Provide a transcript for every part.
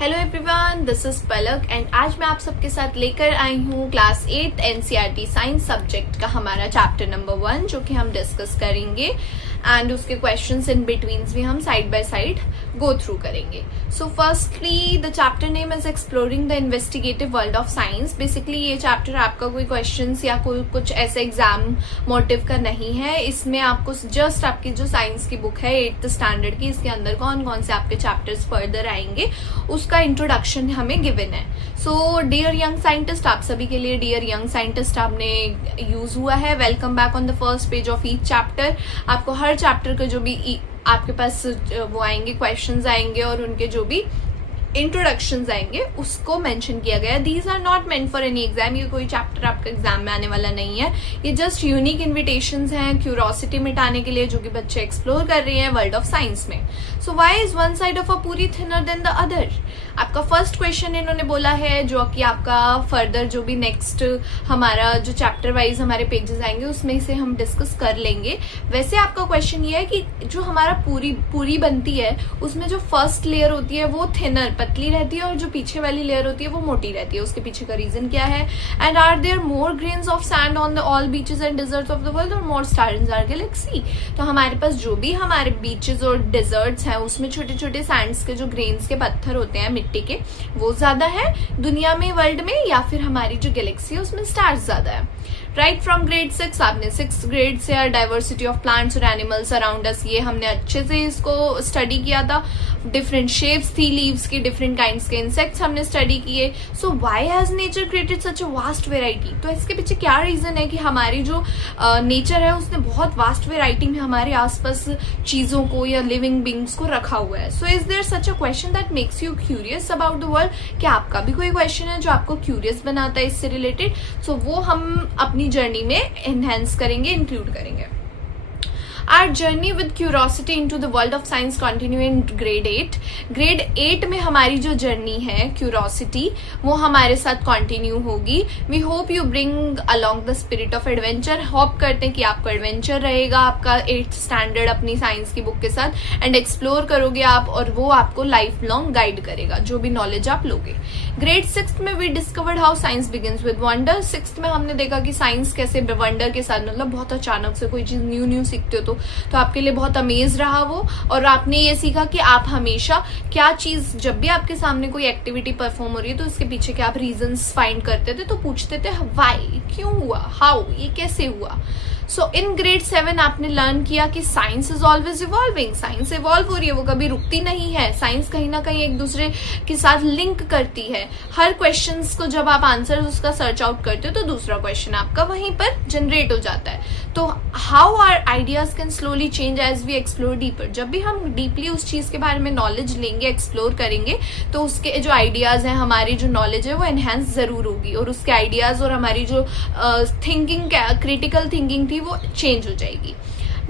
Hello everyone, this is Palak and आज मैं आप सबके साथ लेकर आई हूँ क्लास 8 एनसीईआरटी साइंस सब्जेक्ट का हमारा चैप्टर नंबर 1 जो कि हम डिस्कस करेंगे एंड उसके क्वेश्चंस इन बिटवीन्स भी हम side by side go through करेंगे। So firstly the chapter name is exploring the investigative world of science. Basically ये चैप्टर आपका कोई क्वेश्चंस या कोई कुछ ऐसे एग्जाम मोटिव का नहीं है। इसमें आपको जस्ट आपकी जो साइंस की बुक है 8th स्टैंडर्ड की, इसके अंदर कौन कौन से आपके चैप्टर्स फर्दर आएंगे उसका इंट्रोडक्शन हमें गिवन है। सो डियर यंग साइंटिस्ट, आप सभी के लिए डियर यंग साइंटिस्ट आपने यूज हुआ है। Welcome back on the first page of each chapter. आपको हर चैप्टर का जो भी आपके पास वो आएंगे क्वेश्चंस आएंगे और उनके जो भी इंट्रोडक्शंस आएंगे उसको मेंशन किया गया है। These are not meant for any exam. ये कोई चैप्टर आपका एग्जाम में आने वाला नहीं है। ये जस्ट यूनिक इन्विटेशंस हैं क्यूरोसिटी मिटाने के लिए जो कि बच्चे एक्सप्लोर कर रहे हैं वर्ल्ड ऑफ साइंस में। So why is one side of a पूरी थिनर देन द अदर? आपका फर्स्ट क्वेश्चन इन्होंने बोला है जो कि आपका फर्दर जो भी नेक्स्ट हमारा जो चैप्टर वाइज हमारे पेजेस आएंगे उसमें से हम डिस्कस कर लेंगे। वैसे आपका क्वेश्चन ये है कि जो हमारा पूरी बनती है उसमें जो फर्स्ट लेयर होती है वो थिनर पतली रहती है और जो पीछे वाली लेयर होती है वो मोटी रहती है। उसके पीछे का रीजन क्या है? And are there more grains of sand on the all beaches and deserts of the world और more stars in our galaxy? तो हमारे पास जो भी हमारे बीचेस और डेजर्ट्स हैं उसमें छोटे छोटे सैंड्स के जो ग्रेन्स के पत्थर होते हैं मिट्टी के, वो ज्यादा है दुनिया में, वर्ल्ड में, या फिर हमारी जो गैलेक्सी है उसमें स्टार्स ज्यादा है? राइट फ्रॉम ग्रेड 6 आपने 6th ग्रेड से डाइवर्सिटी ऑफ प्लांट्स और एनिमल्स अराउंड अस, ये हमने अच्छे से इसको स्टडी किया था। डिफरेंट शेप्स थी लीव्स की, डिफरेंट काइंड्स के इंसेक्ट्स हमने स्टडी किए। So why has nature created such a vast variety? तो इसके पीछे क्या रीजन है कि हमारी जो नेचर है उसने बहुत वास्ट वेराइटी में हमारे आसपास चीजों को या लिविंग बींग्स को रखा हुआ है। So is there such a question that makes you curious about the world? क्या आपका भी कोई क्वेश्चन है जो आपको क्यूरियस बनाता है इससे रिलेटेड? सो वो हम अपनी जर्नी में एनहेंस करेंगे, इंक्लूड करेंगे। Our journey with curiosity into the world of science continue in grade 8. Grade 8 में हमारी जो जर्नी है क्यूरोसिटी वो हमारे साथ कंटिन्यू होगी। We hope you bring along the spirit of adventure. Hope करते हैं कि आपका एडवेंचर रहेगा आपका 8th स्टैंडर्ड अपनी साइंस की बुक के साथ एंड एक्सप्लोर करोगे आप और वो आपको लाइफ लॉन्ग गाइड करेगा जो भी नॉलेज आप लोगे। ग्रेड 6 में we discovered how science begins with wonder. 6th में हमने देखा कि साइंस कैसे वंडर के साथ, मतलब बहुत अचानक से कोई चीज न्यू सीखते हो तो आपके लिए बहुत अमेज रहा वो, और आपने ये सीखा कि आप हमेशा क्या चीज, जब भी आपके सामने कोई एक्टिविटी परफॉर्म हो रही है तो इसके पीछे क्या आप रीजंस फाइंड करते थे, तो पूछते थे व्हाई, क्यों हुआ, हाउ, ये कैसे हुआ। सो इन ग्रेड 7 आपने लर्न किया कि science is always evolving. Science evolve हो रही है, वो कभी रुकती नहीं है। साइंस कहीं ना कहीं एक दूसरे के साथ लिंक करती है। हर क्वेश्चंस को जब आप आंसर उसका सर्च आउट करते हो तो दूसरा क्वेश्चन आपका वहीं पर जनरेट हो जाता है। तो how our ideas can slowly change as we explore deeper. जब भी हम डीपली उस चीज के बारे में नॉलेज लेंगे, एक्सप्लोर करेंगे, तो उसके जो आइडियाज हैं, हमारी जो नॉलेज है वो एनहेंस जरूर होगी और उसके आइडियाज और हमारी जो थिंकिंग, क्रिटिकल थिंकिंग थी वो चेंज हो जाएगी।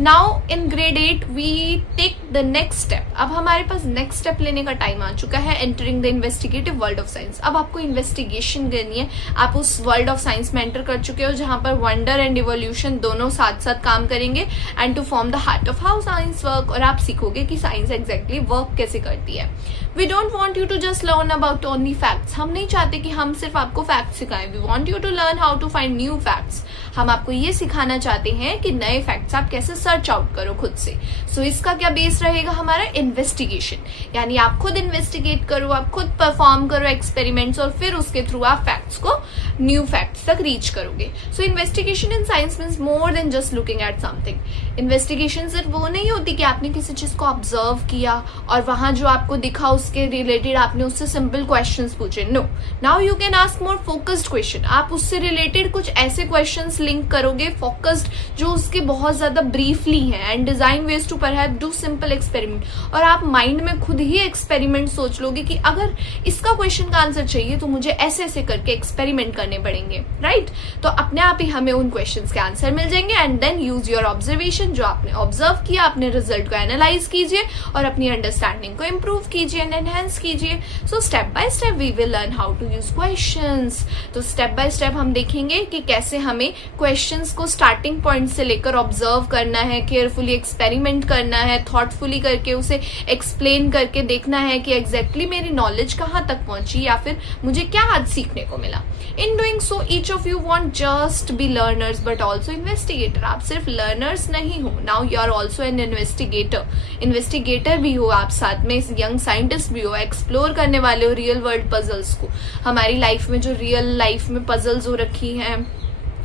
Now in grade 8 we take the next step. अब हमारे पास नेक्स्ट स्टेप लेने का टाइम आ चुका है, entering the investigative world of science. अब आपको इन्वेस्टिगेशन करनी है। आप उस वर्ल्ड ऑफ साइंस में एंटर कर चुके हो जहां पर वंडर एंड इवोल्यूशन दोनों साथ साथ काम करेंगे and to form the heart of how science work. और आप सीखोगे कि साइंस एग्जैक्टली वर्क कैसे करती है। We don't want you to just learn about only facts. हम नहीं चाहते कि हम सिर्फ आपको फैक्ट्स सिखाएं। We want you to learn how to find new facts. हम आपको ये सिखाना चाहते हैं कि नए फैक्ट्स आप कैसे सर्च आउट करो खुद से। सो इसका क्या बेस रहेगा? हमारा इन्वेस्टिगेशन, यानी आप खुद इन्वेस्टिगेट करो, आप खुद परफॉर्म करो एक्सपेरिमेंट्स और फिर उसके थ्रू आप फैक्ट्स को, न्यू फैक्ट्स तक रीच करोगे। So investigation in science means more than just looking at something. Investigation सिर्फ वो नहीं होती कि आपने किसी चीज को ऑब्जर्व किया और वहां जो आपको दिखा उसके रिलेटेड आपने उससे सिंपल क्वेश्चंस पूछे। No, now you can ask more focused question. आप उससे रिलेटेड कुछ ऐसे क्वेश्चंस लिंक करोगे फोकस्ड, जो उसके बहुत ज्यादा ब्रीफली हैं, and design ways to perhaps do simple experiment. और आप माइंड में खुद ही एक्सपेरिमेंट सोच लोगे कि अगर इसका क्वेश्चन का आंसर चाहिए तो मुझे ऐसे ऐसे करके एक्सपेरिमेंट करने पड़ेंगे, राइट? तो अपने आप ही हमें उन क्वेश्चंस के आंसर मिल जाएंगे and then use your observation. जो आपने ऑब्जर्व किया, अपने रिजल्ट को एनालाइज कीजिए और अपनी अंडरस्टैंडिंग को इम्प्रूव कीजिए एंड एनहेंस कीजिए। So step by step we will learn how to use questions. तो स्टेप बाय स्टेप हम देखेंगे कि कैसे हमें क्वेश्चंस को स्टार्टिंग पॉइंट से लेकर ऑब्जर्व करना है, केयरफुली एक्सपेरिमेंट करना है, थॉटफुली करके उसे एक्सप्लेन करके देखना है कि एग्जैक्टली मेरी नॉलेज कहाँ तक पहुंची या फिर मुझे क्या आज सीखने को मिला. In doing so each of you want just be learners but also investigator. आप सिर्फ लर्नर्स नहीं हो, now you are also an investigator भी हो आप, साथ में यंग साइंटिस्ट भी हो, एक्सप्लोर करने वाले हो रियल वर्ल्ड पजल्स को. हमारी लाइफ में जो रियल लाइफ में पजल्स हो रखी हैं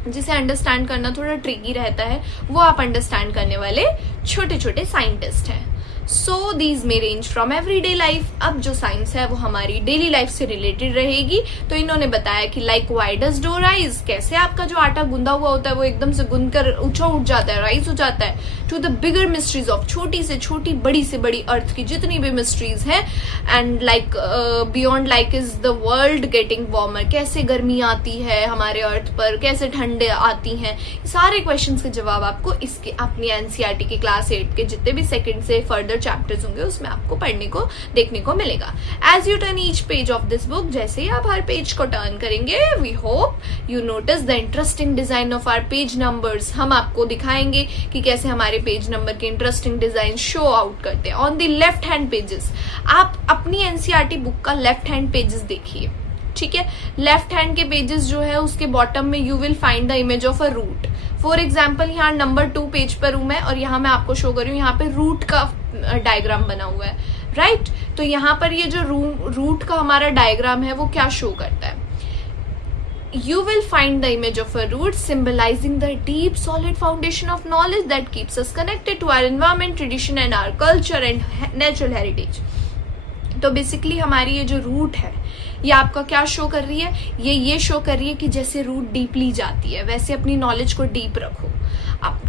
जिसे अंडरस्टैंड करना थोड़ा ट्रिकी रहता है, वो आप अंडरस्टैंड करने वाले छोटे छोटे साइंटिस्ट हैं. So these may range from everyday life. अब जो साइंस है वो हमारी डेली लाइफ से रिलेटेड रहेगी. तो इन्होंने बताया कि like why does dough rise, कैसे आपका जो आटा गूंदा हुआ होता है वो एकदम से गूंद कर उठ जाता है, राइज हो जाता है. To the bigger mysteries of, छोटी से छोटी बड़ी से बड़ी अर्थ की जितनी भी मिस्ट्रीज हैं. And like beyond like is the world getting warmer, कैसे गर्मी आती है हमारे अर्थ पर, कैसे ठंडे आती हैं. सारे क्वेश्चंस के जवाब आपको इसके अपनी एनसीईआरटी के क्लास 8 के जितने भी सेकंड से फर्दर चैप्टर्स होंगे उसमें आपको पढ़ने को देखने को मिलेगा. As you turn each page of this book, जैसे ही आप हर पेज को टर्न करेंगे, we hope you notice the interesting design of our page numbers. हम आपको दिखाएंगे कि कैसे हमारे पेज नंबर के इंटरेस्टिंग डिजाइन शो आउट करते हैं. On the left hand pages, आप अपनी एनसीईआरटी बुक का लेफ्ट हैंड पेजेस देखिए, ठीक है. लेफ्ट हैंड के पेजेस जो है उसके बॉटम में you will find the image of a root. For example यहाँ नंबर 2 पेज पर हूं मैं और यहाँ मैं आपको शो कर रही हूँ, यहाँ पे रूट का डायग्राम बना हुआ है, राइट. तो यहाँ पर ये जो रूट का हमारा डायग्राम है वो क्या शो करता है, you will find the image of a root symbolizing the deep solid foundation of knowledge that keeps us connected to our environment, tradition and our culture and natural heritage. तो basically हमारी ये जो root है ये आपका क्या show कर रही है, ये शो कर रही है कि जैसे रूट डीपली जाती है वैसे अपनी नॉलेज को डीप रखो.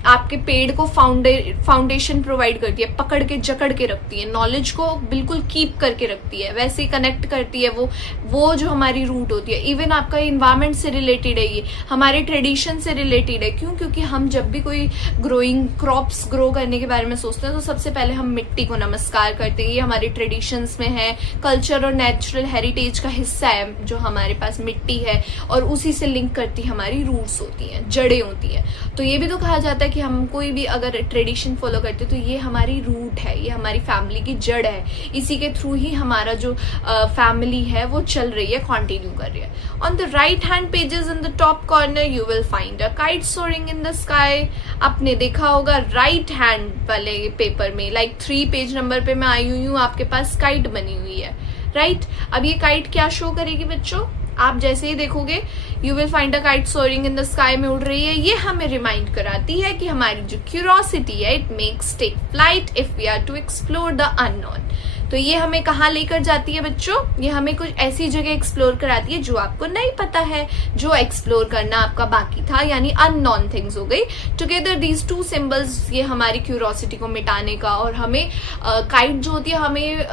आपके पेड़ को फाउंडेशन प्रोवाइड करती है, पकड़ के जकड़ के रखती है, नॉलेज को बिल्कुल कीप करके रखती है, वैसे ही कनेक्ट करती है वो जो हमारी रूट होती है. इवन आपका इन्वायरमेंट से रिलेटेड है, ये हमारे ट्रेडिशन से रिलेटेड है. क्यों? क्योंकि हम जब भी कोई ग्रोइंग क्रॉप्स ग्रो करने के बारे में सोचते हैं तो सबसे पहले हम मिट्टी को नमस्कार करते हैं. ये हमारे ट्रेडिशंस में है, कल्चर और नेचुरल हेरिटेज का हिस्सा है जो हमारे पास मिट्टी है और उसी से लिंक करती हमारी रूट्स होती हैं, जड़ें होती हैं. तो ये भी तो कहा जाता है कि हम कोई भी अगर ट्रेडिशन फॉलो करते तो ये हमारी रूट है, ये हमारी फैमिली की जड़ है, इसी के थ्रू ही हमारा जो फैमिली है वो चल रही है, कंटिन्यू कर रही है. On the right hand pages in the top corner you will find a kite soaring in the sky. आपने देखा होगा राइट हैंड वाले पेपर में, लाइक 3 पेज नंबर पे मैं आई हुई हूँ, आपके पास काइट बनी हुई है, राइट. अब ये काइट क्या शो करेगी बच्चों, आप जैसे ही देखोगे you will find a kite soaring in the sky में उड़ रही है. ये हमें रिमाइंड कराती है कि हमारी जो क्यूरियोसिटी है it makes take flight if we are to explore the unknown. तो ये हमें कहाँ लेकर जाती है बच्चों, ये हमें कुछ ऐसी जगह एक्सप्लोर कराती है जो आपको नहीं पता है, जो एक्सप्लोर करना आपका बाकी था, यानी अननोन थिंग्स हो गई. टुगेदर दीज 2 सिंबल्स ये हमारी क्यूरियोसिटी को मिटाने का, और हमें काइट जो होती है हमें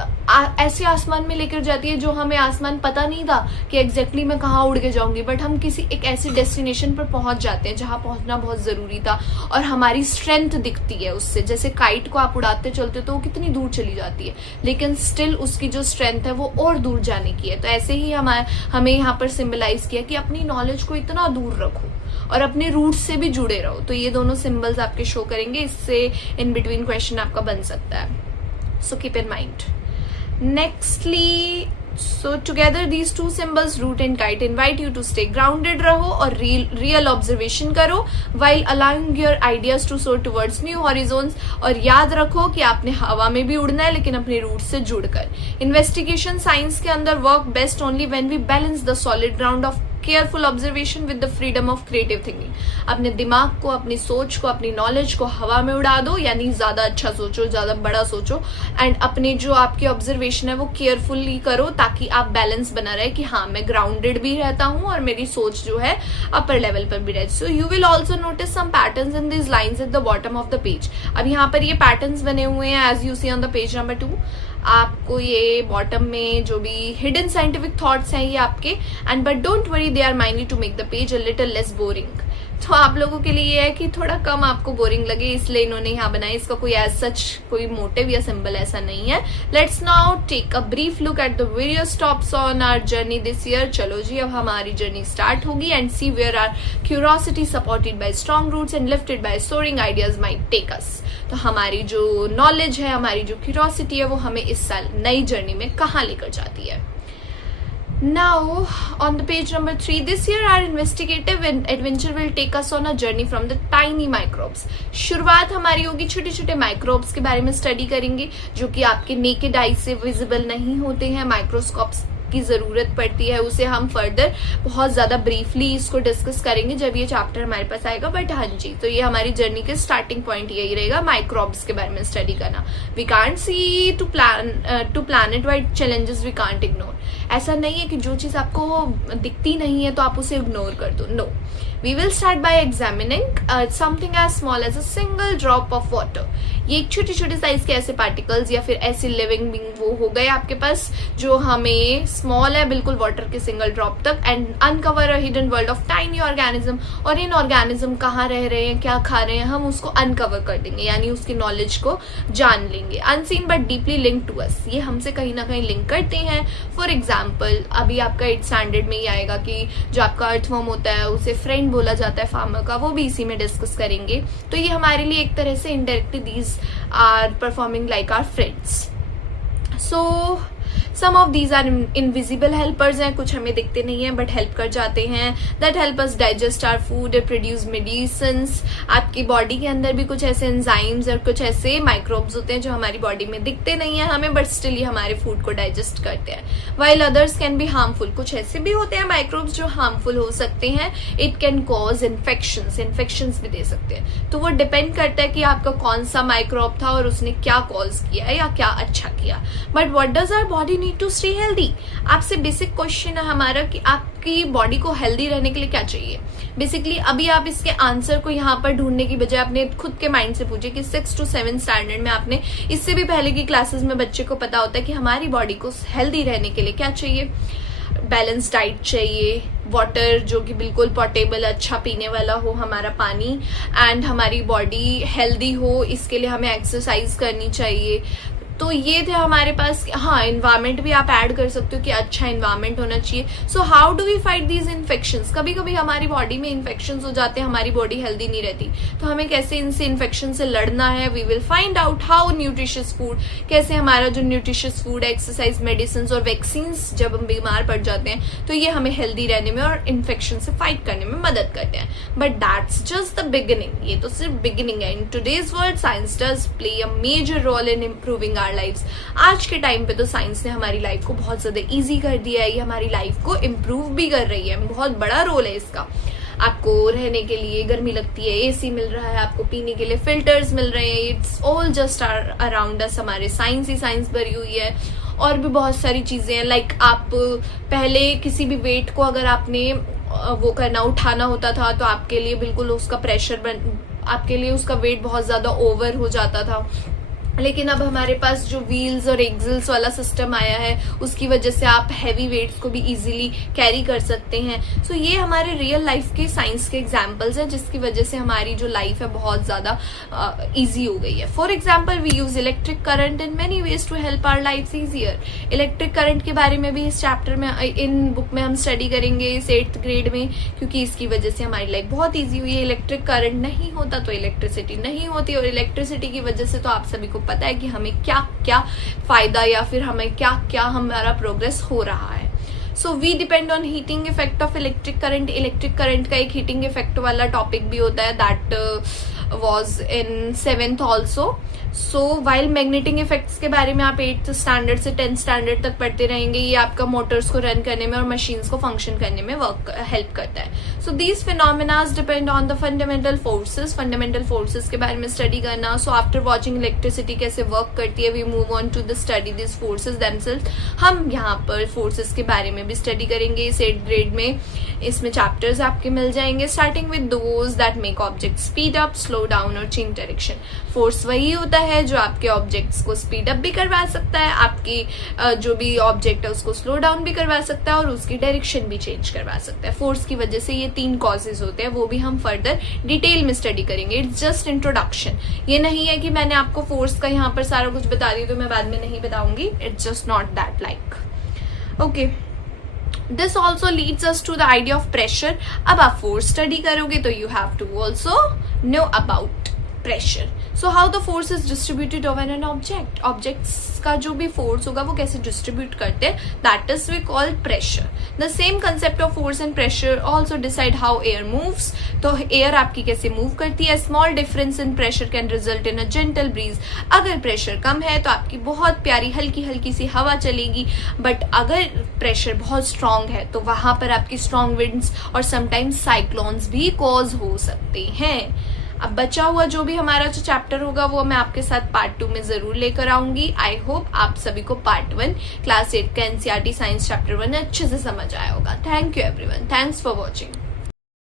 ऐसे आसमान में लेकर जाती है जो हमें आसमान पता नहीं था कि एग्जैक्टली मैं कहाँ उड़ के जाऊंगी, बट हम किसी एक ऐसी डेस्टिनेशन पर पहुंच जाते हैं जहां पहुंचना बहुत जरूरी था और हमारी स्ट्रेंथ दिखती है उससे. जैसे काइट को आप उड़ाते चलते तो वो कितनी दूर चली जाती है लेकिन स्टिल उसकी जो स्ट्रेंथ है वो और दूर जाने की है. तो ऐसे ही हमें यहाँ पर सिंबलाइज किया कि अपनी नॉलेज को इतना दूर रखो और अपने रूट से भी जुड़े रहो. तो ये दोनों सिंबल्स आपके शो करेंगे, इससे इन बिटवीन क्वेश्चन आपका बन सकता है. So keep in mind. Nextly, so together these 2 symbols root and kite invite you to stay grounded रहो और real observation करो while allowing your ideas to soar towards new horizons. और याद रखो कि आपने हवा में भी उड़ना है लेकिन अपने रूट से जुड़कर. इन्वेस्टिगेशन साइंस के अंदर work best only when we balance the solid ground of careful observation with the freedom of creative thinking. अपने दिमाग को, अपनी सोच को, अपनी नॉलेज को हवा में उड़ा दो, यानी ज्यादा अच्छा सोचो, ज्यादा बड़ा सोचो, एंड अपने जो आपकी ऑब्जर्वेशन है वो केयरफुली करो ताकि आप बैलेंस बना रहे कि हाँ मैं ग्राउंडेड भी रहता हूँ और मेरी सोच जो है अपर लेवल पर भी रहती. So you will also notice some patterns in this lines at the bottom of the page. अब यहाँ पर ये पैटर्न्स बने हुए हैं as you see on the page number 2. आपको ये बॉटम में जो भी हिडन साइंटिफिक थॉट्स हैं ये आपके, and but don't worry they are mainly to make the page a little less boring. तो आप लोगों के लिए ये है कि थोड़ा कम आपको बोरिंग लगे, इसलिए इन्होंने यहाँ बनाया। इसका कोई एज सच कोई मोटिव या सिंबल ऐसा नहीं है। Let's now take a brief look at the various stops on our journey this year. चलो जी, अब हमारी जर्नी स्टार्ट होगी and see where are curiosity supported by strong roots and lifted by soaring ideas might take us. तो हमारी जो knowledge है, हमारी जो क्यूरियोसिटी है, वो हमें इस साल नई जर्नी में कहाँ लेकर जाती है। Now, on the page number 3, this year our investigative adventure will take us on a journey from the tiny microbes. शुरुआत हमारी होगी छोटे छोटे माइक्रोब्स के बारे में स्टडी करेंगे, जो कि आपके नेकेड आई से विजिबल नहीं होते हैं, माइक्रोस्कोप्स की जरूरत पड़ती है। उसे हम फर्दर बहुत ज्यादा ब्रीफली इसको डिस्कस करेंगे जब ये चैप्टर हमारे पास आएगा। बट हाँ जी, तो ये हमारी जर्नी के स्टार्टिंग पॉइंट यही रहेगा, माइक्रोब्स के बारे में स्टडी करना। We can't see to planet wide challenges we can't ignore. ऐसा नहीं है कि जो चीज आपको दिखती नहीं है तो आप उसे इग्नोर कर दो, no. We will start by examining something as small as a single drop of water. ये एक छोटे छोटे साइज के ऐसे पार्टिकल्स या फिर ऐसे लिविंग बीइंग वो हो गए आपके पास जो हमें स्मॉल है बिल्कुल वाटर के सिंगल ड्रॉप तक, and uncover a hidden world of tiny organism. और इन ऑर्गेनिज्म कहाँ रह रहे हैं, क्या खा रहे हैं, हम उसको अनकवर कर देंगे, यानी उसकी नॉलेज को जान लेंगे। Unseen but deeply link to us, ये हमसे कहीं ना कहीं लिंक करते हैं। फॉर एग्जाम्पल, अभी आपका 8th स्टैंडर्ड में ही आएगा कि जो आपका अर्थवर्म होता है उसे फ्रेंड बोला जाता है फार्मर का, वो भी इसी में डिस्कस करेंगे। तो ये हमारे लिए एक तरह से indirectly these are performing like our friends. So some of these are invisible helpers हैं, कुछ हमें दिखते नहीं है बट हेल्प कर जाते हैं। That help us digest our food and produce medicines. आपकी बॉडी के अंदर भी कुछ ऐसे एंजाइम्स और कुछ ऐसे माइक्रोब्स होते हैं जो हमारी बॉडी में दिखते नहीं है हमें, बट स्टिल ये हमारे फूड को डाइजेस्ट करते हैं। While others can be harmful, कुछ ऐसे भी होते हैं माइक्रोब्स जो हार्मफुल हो सकते हैं। इट कैन कॉज इन्फेक्शंस भी दे सकते हैं। तो वो डिपेंड करता है कि आपका कौन सा माइक्रोब था और उसने क्या कॉज किया है या क्या अच्छा किया। But what does our body need to stay healthy? आपसे बेसिक क्वेश्चन है हमारा कि आपकी बॉडी को हेल्दी रहने के लिए क्या चाहिए। बेसिकली अभी आप इसके आंसर को यहाँ पर ढूंढने की बजाय अपने खुद के माइंड से पूछे कि 6 to 7 स्टैंडर्ड में आपने, इससे भी पहले की क्लासेस में बच्चे को पता होता है कि हमारी बॉडी को हेल्दी रहने के लिए क्या चाहिए। बैलेंस डाइट चाहिए, वाटर जो कि बिल्कुल पोर्टेबल अच्छा पीने वाला हो हमारा पानी, एंड हमारी बॉडी हेल्दी हो इसके लिए हमें एक्सरसाइज करनी चाहिए। तो ये थे हमारे पास। हाँ, इन्वायरमेंट भी आप ऐड कर सकते हो कि अच्छा इन्वायरमेंट होना चाहिए। So how do we fight these infections? कभी कभी हमारी बॉडी में इन्फेक्शंस हो जाते हैं, हमारी बॉडी हेल्दी नहीं रहती, तो हमें कैसे इनसे इन्फेक्शन से लड़ना है। We will find out how nutritious food, कैसे हमारा जो न्यूट्रिशियस फूड है, एक्सरसाइज, मेडिसिन और वैक्सीन, जब हम बीमार पड़ जाते हैं तो ये हमें हेल्दी रहने में और इन्फेक्शन से फाइट करने में मदद करते हैं। But that's just the beginning, ये तो सिर्फ बिगिनिंग है। In today's world science does play a major role in improving our lives. आज के टाइम पे तो साइंस ने हमारी लाइफ को बहुत ज्यादा इजी कर दिया है, ये हमारी लाइफ को इम्प्रूव भी कर रही है, बहुत बड़ा रोल है इसका। आपको रहने के लिए गर्मी लगती है, एसी मिल रहा है, आपको पीने के लिए फिल्टर्स मिल रहे हैं, it's all just around us. हमारे साइंस ही साइंस भरी हुई है। और भी बहुत सारी चीजें हैं, लाइक आप पहले किसी भी वेट को अगर आपने वो करना, उठाना होता था तो आपके लिए बिल्कुल उसका प्रेशर आपके लिए उसका वेट बहुत ज्यादा ओवर हो जाता था। लेकिन अब हमारे पास जो व्हील्स और एक्सिल्स वाला सिस्टम आया है उसकी वजह से आप हैवी वेट्स को भी इजीली कैरी कर सकते हैं। सो ये हमारे रियल लाइफ के साइंस के एग्जांपल्स हैं जिसकी वजह से हमारी जो लाइफ है बहुत ज्यादा इजी हो गई है। For example, we use electric current in many ways to help our life easier. Electric current के बारे में भी इस चैप्टर में, इन बुक में हम स्टडी करेंगे इस 8th ग्रेड में, क्योंकि इसकी वजह से हमारी लाइफ बहुत ईजी हुई है। इलेक्ट्रिक करंट नहीं होता तो इलेक्ट्रिसिटी नहीं होती, और इलेक्ट्रिसिटी की वजह से तो आप सभी को पता है कि हमें क्या क्या फायदा या फिर हमें क्या क्या हमारा प्रोग्रेस हो रहा है। So we depend on heating effect of electric current. Electric current का एक हीटिंग इफेक्ट वाला टॉपिक भी होता है, that was in 7th also. So while magnetic effects के बारे में आप 8th स्टैंडर्ड से 10th स्टैंडर्ड तक पढ़ते रहेंगे, ये आपका मोटर्स को रन करने में और मशीन्स को फंक्शन करने में हेल्प करता है। So these phenomenas depend on the fundamental forces. Fundamental forces के बारे में स्टडी करना। सो आफ्टर वॉचिंग इलेक्ट्रिसिटी कैसे वर्क करती है, we move on to the study this forces themselves. हम यहाँ पर फोर्सेस के बारे में भी स्टडी करेंगे इस 8th ग्रेड में। इसमें चैप्टर्स आपके मिल जाएंगे, starting with those that make object speed up, slow down और चेंज डायरेक्शन। फोर्स वही होता है जो आपके ऑब्जेक्ट्स को स्पीड अप भी करवा सकता है, आपकी जो भी ऑब्जेक्ट है उसको स्लो डाउन भी करवा सकता है और उसकी डायरेक्शन भी चेंज करवा सकता है। फोर्स की वजह से ये 3 कॉजेज होते हैं, वो भी हम फर्दर डिटेल में स्टडी करेंगे। इट्स जस्ट इंट्रोडक्शन, ये नहीं है कि मैंने आपको फोर्स का यहाँ पर सारा कुछ बता दी तो मैं बाद में नहीं बताऊंगी। It's just not that like. Okay, this also leads us to the idea of pressure. अब आप फोर्स स्टडी करोगे तो you have to also know about pressure. So how the force is distributed over an object? Objects का जो भी force होगा वो कैसे distribute करते हैं, that is we call pressure. The same concept of force and pressure also decide how air moves. तो air आपकी कैसे move करती है. Small difference in pressure can result in a gentle breeze. अगर pressure कम है तो आपकी बहुत प्यारी हल्की हल्की सी हवा चलेगी, but अगर pressure बहुत strong है तो वहां पर आपकी strong winds और sometimes cyclones भी cause हो सकते हैं। अब बचा हुआ जो भी हमारा जो चैप्टर होगा वो मैं आपके साथ पार्ट 2 में जरूर लेकर आऊंगी। आई होप आप सभी को पार्ट 1 क्लास 8 का एनसीईआरटी साइंस चैप्टर 1 अच्छे से समझ आया होगा। Thank you everyone, thanks for watching.